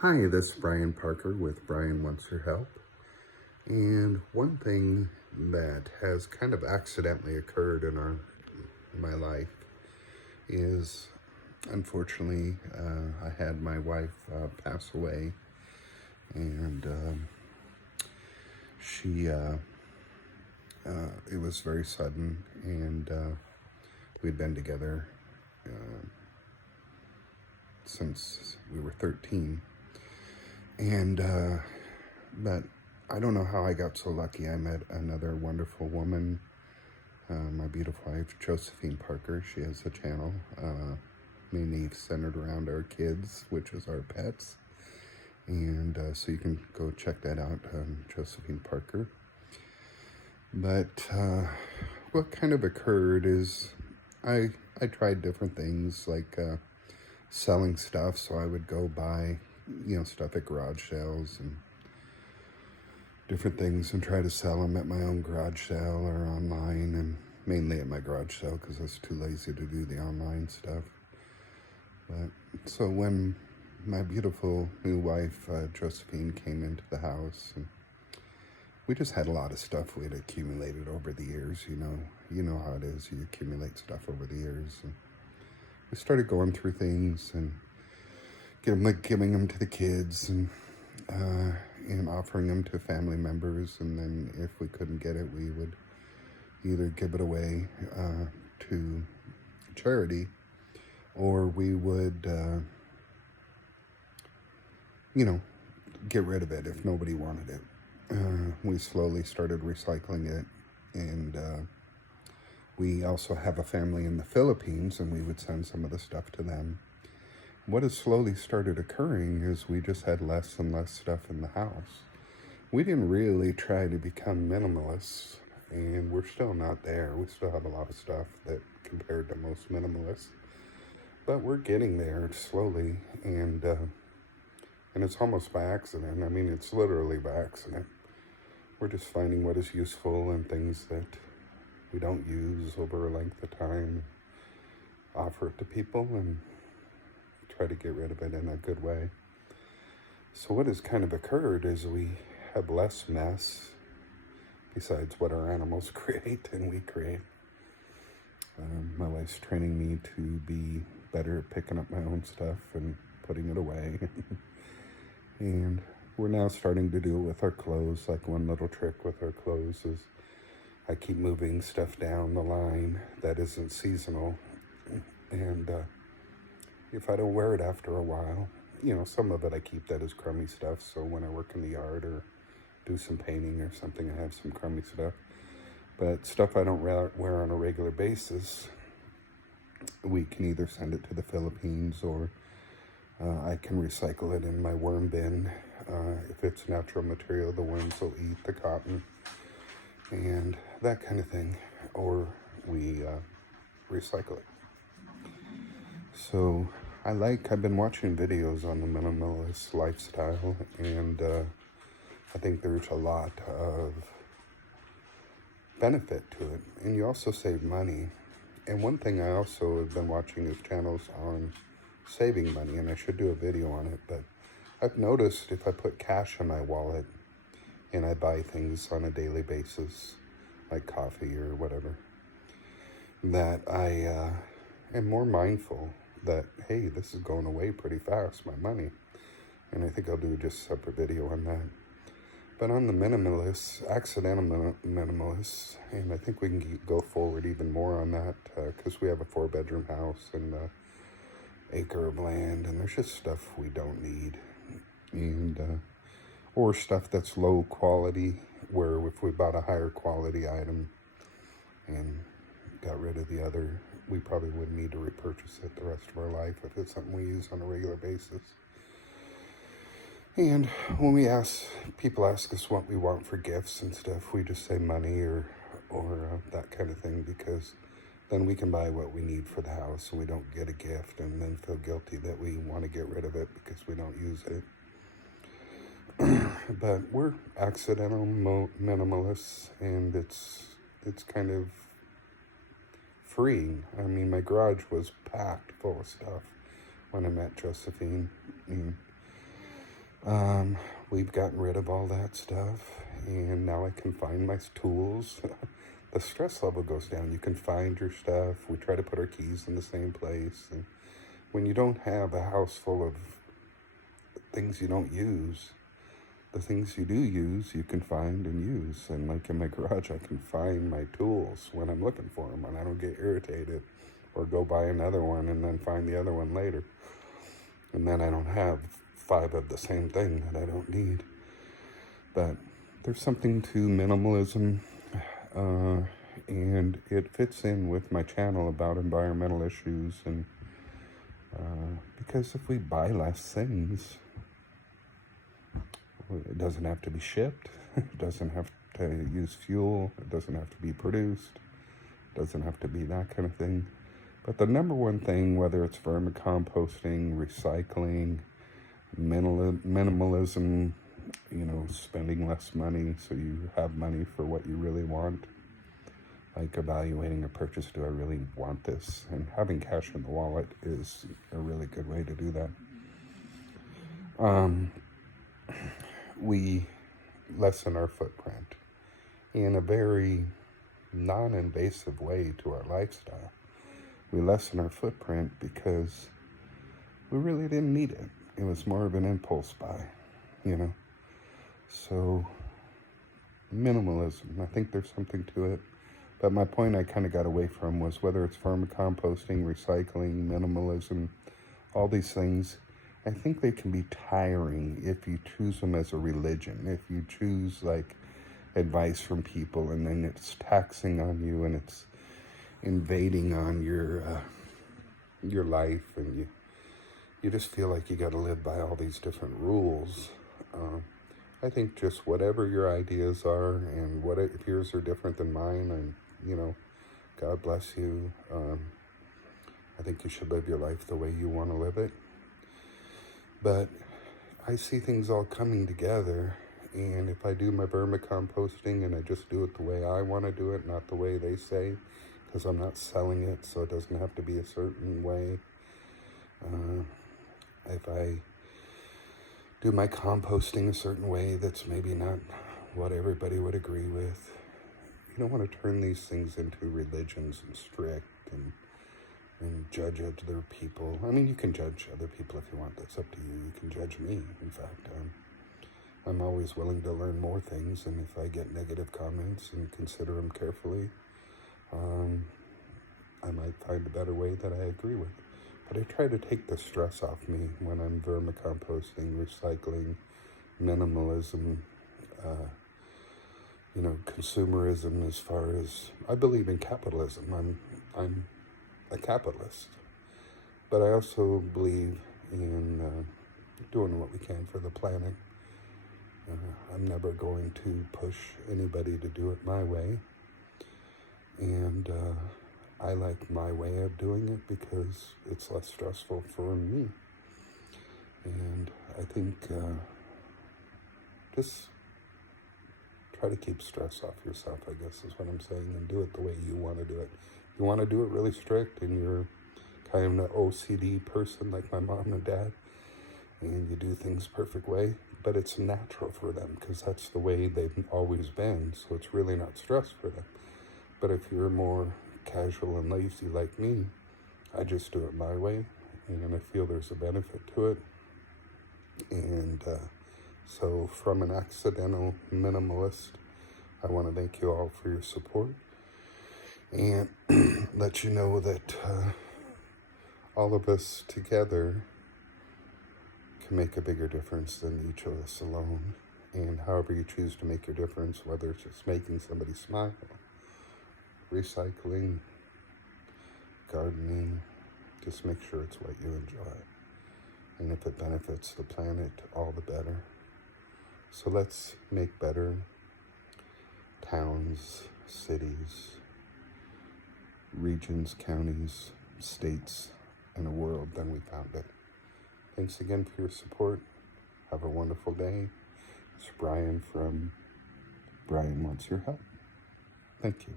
Hi, this is Brian Parker with Brian Wants Your Help. And one thing that has kind of accidentally occurred in my life is, unfortunately, I had my wife pass away, and she it was very sudden, and we'd been together since we were 13. And but I don't know how I got so lucky. I met another wonderful woman, my beautiful wife, Josephine Parker. She has a channel, mainly centered around our kids, which is our pets. And so you can go check that out, Josephine Parker. But what kind of occurred is I tried different things, like selling stuff. So I would go buy, stuff at garage sales and different things and try to sell them at my own garage sale or online, and mainly at my garage sale because I was too lazy to do the online stuff. But so when my beautiful new wife, Josephine, came into the house, and we just had a lot of stuff we had accumulated over the years. You know how it is. You accumulate stuff over the years. And we started going through things and giving them to the kids, and offering them to family members. And then if we couldn't get it, we would either give it away to charity, or we would, get rid of it if nobody wanted it. We slowly started recycling it, and we also have a family in the Philippines, and we would send some of the stuff to them. What has slowly started occurring is we just had less and less stuff in the house. We didn't really try to become minimalists, and we're still not there. We still have a lot of stuff that compared to most minimalists, but we're getting there slowly, and it's almost by accident. I mean, it's literally by accident. We're just finding what is useful and things that we don't use over a length of time, offer it to people, and try to get rid of it in a good way. So what has kind of occurred is we have less mess besides what our animals create and we create. My wife's training me to be better at picking up my own stuff and putting it away. And we're now starting to do it with our clothes. Like, one little trick with our clothes is I keep moving stuff down the line that isn't seasonal. And if I don't wear it after a while, some of it I keep that is crummy stuff. So when I work in the yard or do some painting or something, I have some crummy stuff. But stuff I don't wear on a regular basis, we can either send it to the Philippines, or I can recycle it in my worm bin. If it's natural material, the worms will eat the cotton and that kind of thing, or we recycle it. So I've been watching videos on the minimalist lifestyle, and I think there's a lot of benefit to it, and you also save money. And one thing I also have been watching is channels on saving money, and I should do a video on it, but I've noticed if I put cash in my wallet and I buy things on a daily basis, like coffee or whatever, that I am more mindful that, hey, this is going away pretty fast, my money. And I think I'll do just a separate video on that. But on the minimalists, accidental minimalists, and I think we can go forward even more on that, because we have a 4-bedroom house and an acre of land, and there's just stuff we don't need. And or stuff that's low quality, where if we bought a higher quality item and got rid of the other, we probably wouldn't need to repurchase it the rest of our life if it's something we use on a regular basis. And when people ask us what we want for gifts and stuff, we just say money or that kind of thing, because then we can buy what we need for the house, and we don't get a gift and then feel guilty that we want to get rid of it because we don't use it. But we're accidental minimalists, and it's kind of freeing. I mean, my garage was packed full of stuff when I met Josephine. And We've gotten rid of all that stuff, and now I can find my tools. The stress level goes down. You can find your stuff. We try to put our keys in the same place. And when you don't have a house full of things you don't use, the things you do use, you can find and use. And like in my garage, I can find my tools when I'm looking for them, and I don't get irritated or go buy another one and then find the other one later. And then I don't have 5 of the same thing that I don't need. But there's something to minimalism, and it fits in with my channel about environmental issues. And because if we buy less things, it doesn't have to be shipped, it doesn't have to use fuel, it doesn't have to be produced, it doesn't have to be that kind of thing. But the number one thing, whether it's vermicomposting, recycling, minimalism, spending less money so you have money for what you really want, like evaluating a purchase, do I really want this? And having cash in the wallet is a really good way to do that. We lessen our footprint in a very non-invasive way to our lifestyle. We lessen our footprint because we really didn't need it. It was more of an impulse buy, So minimalism, I think there's something to it. But my point I kind of got away from was whether it's vermicomposting, recycling, minimalism, all these things, I think they can be tiring if you choose them as a religion. If you choose like advice from people and then it's taxing on you and it's invading on your life, and you just feel like you got to live by all these different rules. I think just whatever your ideas are, and if yours are different than mine, and God bless you. I think you should live your life the way you want to live it. But I see things all coming together, and if I do my vermicomposting and I just do it the way I want to do it, not the way they say, because I'm not selling it, so it doesn't have to be a certain way. If I do my composting a certain way that's maybe not what everybody would agree with, you don't want to turn these things into religions and strict and judge other people. I mean, you can judge other people if you want. That's up to you. You can judge me. In fact, I'm always willing to learn more things, and if I get negative comments and consider them carefully, I might find a better way that I agree with. But I try to take the stress off me when I'm vermicomposting, recycling, minimalism, consumerism. As far as I believe in capitalism, I'm a capitalist, but I also believe in doing what we can for the planet. I'm never going to push anybody to do it my way, and I like my way of doing it because it's less stressful for me. And I think just try to keep stress off yourself, I guess is what I'm saying, and do it the way you want to do it. You want to do it really strict, and you're kind of an OCD person like my mom and dad, and you do things perfect way, but it's natural for them because that's the way they've always been, so it's really not stress for them. But if you're more casual and lazy like me, I just do it my way, and I feel there's a benefit to it. And so from an accidental minimalist, I want to thank you all for your support, and let you know that all of us together can make a bigger difference than each of us alone. And however you choose to make your difference, whether it's just making somebody smile, recycling, gardening, just make sure it's what you enjoy. And if it benefits the planet, all the better. So let's make better towns, cities, regions, counties, states, and a world than we found it. Thanks again for your support. Have a wonderful day. It's Brian from Brian Wants Your Help. Thank you.